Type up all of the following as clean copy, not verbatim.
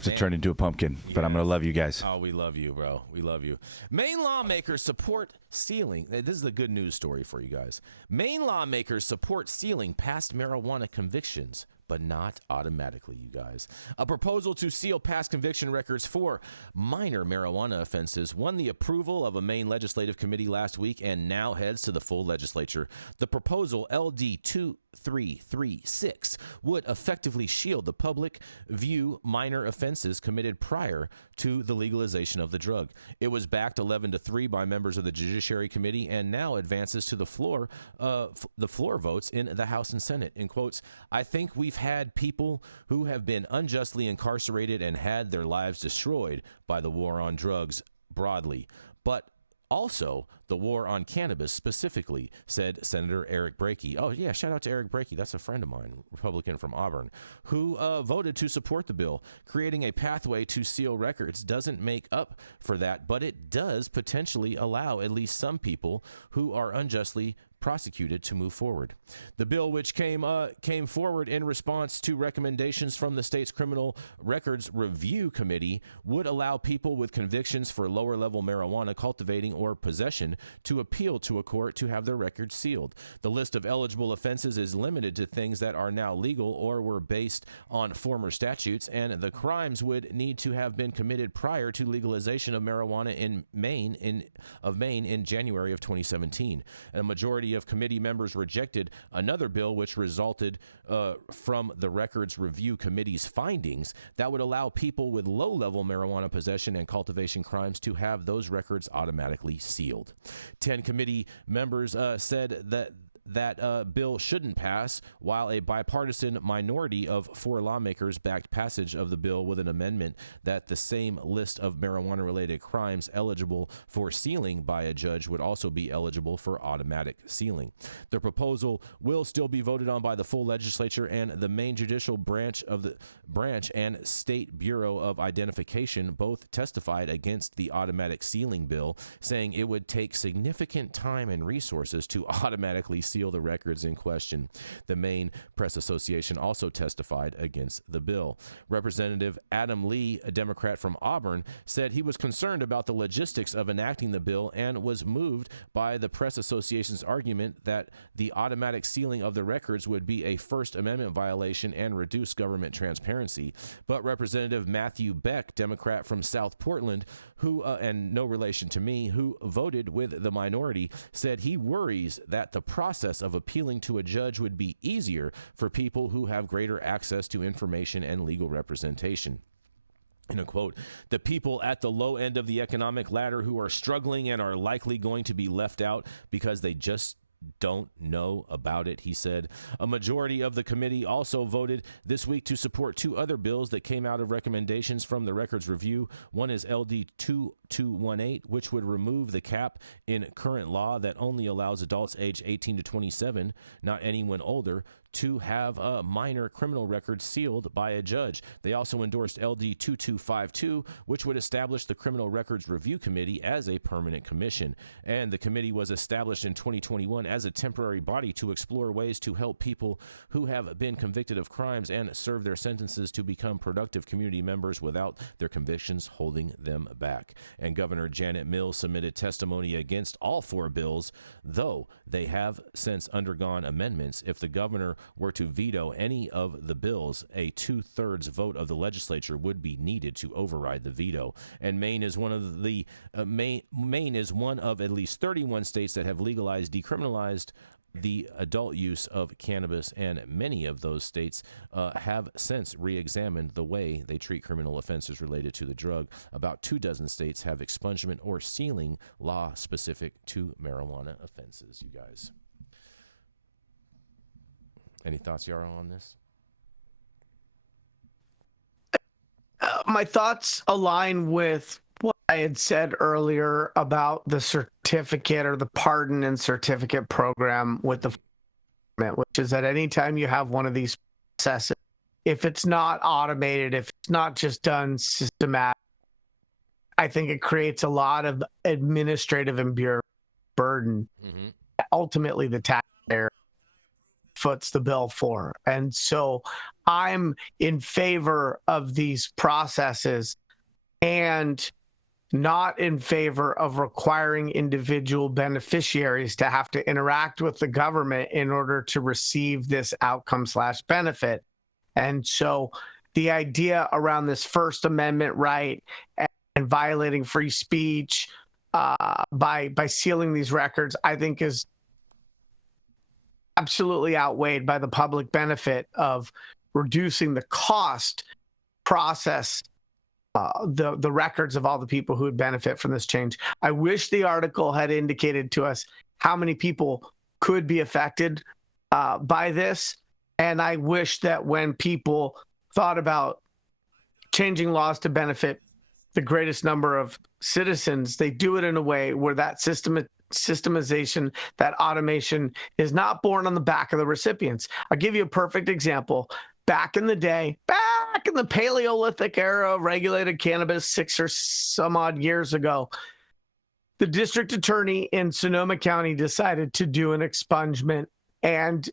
To turn into a pumpkin, but I'm going to love you guys. Oh, we love you, bro. We love you. Maine lawmakers support sealing. This is the good news story for you guys. Maine lawmakers support sealing past marijuana convictions, but not automatically, you guys. A proposal to seal past conviction records for minor marijuana offenses won the approval of a Maine legislative committee last week and now heads to the full legislature. The proposal, LD 2336, would effectively shield the public view minor offenses committed prior to the legalization of the drug. It was backed 11-3 by members of the Judiciary Committee and now advances to the floor votes in the House and Senate. In quotes, I think we've had people who have been unjustly incarcerated and had their lives destroyed by the war on drugs broadly, but also the war on cannabis specifically, said Senator Eric Brakey. Oh, yeah, shout out to Eric Brakey. That's a friend of mine, Republican from Auburn, who voted to support the bill. Creating a pathway to seal records doesn't make up for that, but it does potentially allow at least some people who are unjustly prosecuted to move forward. The bill, which came forward in response to recommendations from the state's Criminal Records Review Committee, would allow people with convictions for lower-level marijuana cultivating or possession to appeal to a court to have their records sealed. The list of eligible offenses is limited to things that are now legal or were based on former statutes, and the crimes would need to have been committed prior to legalization of marijuana in Maine in January of 2017. And a majority of committee members rejected another bill which resulted from the Records Review Committee's findings that would allow people with low-level marijuana possession and cultivation crimes to have those records automatically sealed. 10 committee members said that bill shouldn't pass, while a bipartisan minority of 4 lawmakers backed passage of the bill with an amendment that the same list of marijuana-related crimes eligible for sealing by a judge would also be eligible for automatic sealing. The proposal will still be voted on by the full legislature, and the Maine Judicial Branch and State Bureau of Identification both testified against the automatic sealing bill, saying it would take significant time and resources to automatically seal the records in question. The Maine Press Association also testified against the bill. Representative Adam Lee, a Democrat from Auburn, said he was concerned about the logistics of enacting the bill and was moved by the Press Association's argument that the automatic sealing of the records would be a First Amendment violation and reduce government transparency. But Representative Matthew Beck, Democrat from South Portland, who, and no relation to me, who voted with the minority, said he worries that the process of appealing to a judge would be easier for people who have greater access to information and legal representation. In a quote, the people at the low end of the economic ladder who are struggling and are likely going to be left out because they just don't know about it, he said. A majority of the committee also voted this week to support 2 other bills that came out of recommendations from the Records Review. One is LD 2218, which would remove the cap in current law that only allows adults age 18 to 27, not anyone older, to have a minor criminal record sealed by a judge. They also endorsed LD 2252, which would establish the Criminal Records Review Committee as a permanent commission. And the committee was established in 2021 as a temporary body to explore ways to help people who have been convicted of crimes and serve their sentences to become productive community members without their convictions holding them back. And Governor Janet Mills submitted testimony against all 4 bills, though they have since undergone amendments. If the governor were to veto any of the bills, a 2/3 vote of the legislature would be needed to override the veto. And Maine is one of at least 31 states that have decriminalized the adult use of cannabis, and many of those states have since re-examined the way they treat criminal offenses related to the drug. About 24 states have expungement or sealing law specific to marijuana offenses, you guys. Any thoughts, Yarrow, on this? My thoughts align with what I had said earlier about the certificate or the pardon and certificate program with the government, which is that anytime you have one of these processes, if it's not automated, if it's not just done systematic, I think it creates a lot of administrative and bureaucratic burden. Ultimately, the taxpayer foots the bill for. And so I'm in favor of these processes and not in favor of requiring individual beneficiaries to have to interact with the government in order to receive this outcome/benefit. And so the idea around this First Amendment right and violating free speech by sealing these records, I think is absolutely outweighed by the public benefit of reducing the cost process the records of all the people who would benefit from this change. I wish the article had indicated to us how many people could be affected by this. And I wish that when people thought about changing laws to benefit the greatest number of citizens, they do it in a way where that systemization, that automation is not born on the back of the recipients. I'll give you a perfect example. Back in the day, back in the Paleolithic era of regulated cannabis 6 or some odd years ago, the district attorney in Sonoma County decided to do an expungement and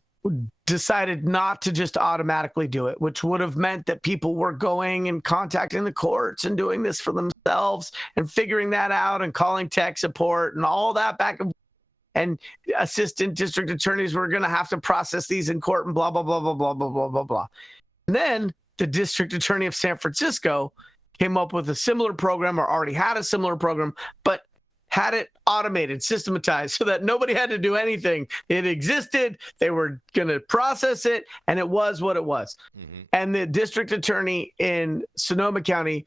decided not to just automatically do it, which would have meant that people were going and contacting the courts and doing this for themselves and figuring that out and calling tech support and all that back and assistant district attorneys were going to have to process these in court and blah, blah, blah, blah, blah, blah, blah, blah, blah. And then the district attorney of San Francisco came up with a similar program or already had a similar program, but had it automated, systematized so that nobody had to do anything. It existed. They were going to process it, and it was what it was. Mm-hmm. And the district attorney in Sonoma County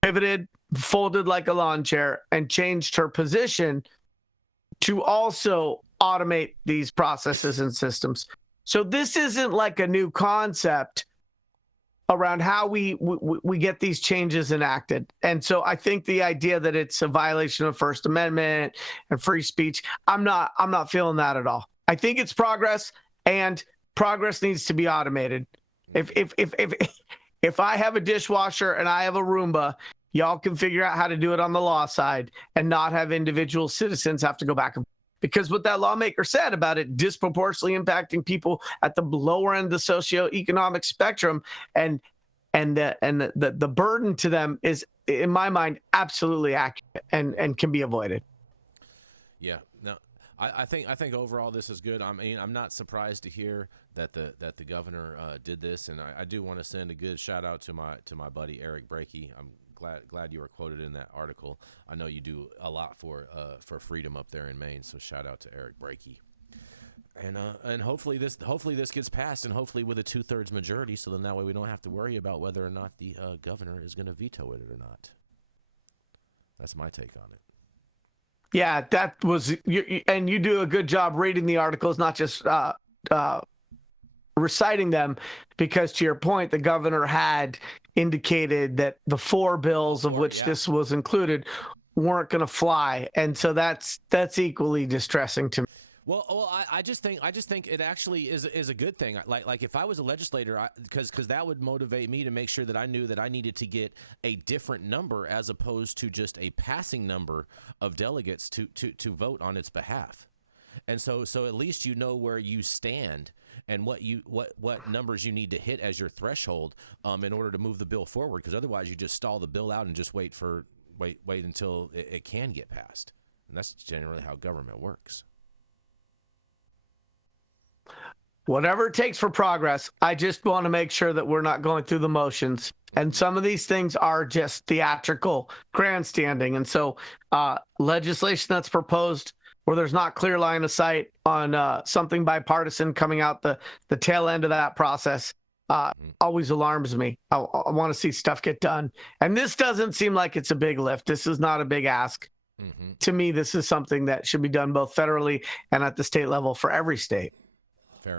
pivoted, folded like a lawn chair, and changed her position to also automate these processes and systems. So this isn't like a new concept around how we get these changes enacted. And so I think the idea that it's a violation of First Amendment and free speech, I'm not feeling that at all. I think it's progress, and progress needs to be automated. If I have a dishwasher and I have a Roomba, y'all can figure out how to do it on the law side and not have individual citizens have to go back and forth. Because what that lawmaker said about it disproportionately impacting people at the lower end of the socioeconomic spectrum and the burden to them is, in my mind, absolutely accurate and can be avoided. Yeah, no, I think overall this is good. I mean, I'm not surprised to hear that the governor did this, and I do want to send a good shout out to my buddy Eric Brakey. I'm glad you were quoted in that article. I know you do a lot for freedom up there in Maine, so shout out to Eric Brakey. And hopefully this gets passed, and hopefully with a 2/3 majority, so then that way we don't have to worry about whether or not the governor is going to veto it or not. That's my take on it. Yeah, that was, and you do a good job reading the articles, not just reciting them, because to your point, the governor had indicated that the 4 bills of which this was included weren't going to fly, and so that's equally distressing to me. Well, I just think it actually is a good thing. Like if I was a legislator, because that would motivate me to make sure that I knew that I needed to get a different number as opposed to just a passing number of delegates to vote on its behalf. And so at least you know where you stand and what numbers you need to hit as your threshold in order to move the bill forward. Because otherwise, you just stall the bill out and just wait until it can get passed. And that's generally how government works. Whatever it takes for progress. I just want to make sure that we're not going through the motions. And some of these things are just theatrical grandstanding. And so legislation that's proposed where there's not clear line of sight on something bipartisan coming out the tail end of that process always alarms me. I want to see stuff get done. And this doesn't seem like it's a big lift. This is not a big ask. Mm-hmm. To me, this is something that should be done both federally and at the state level for every state.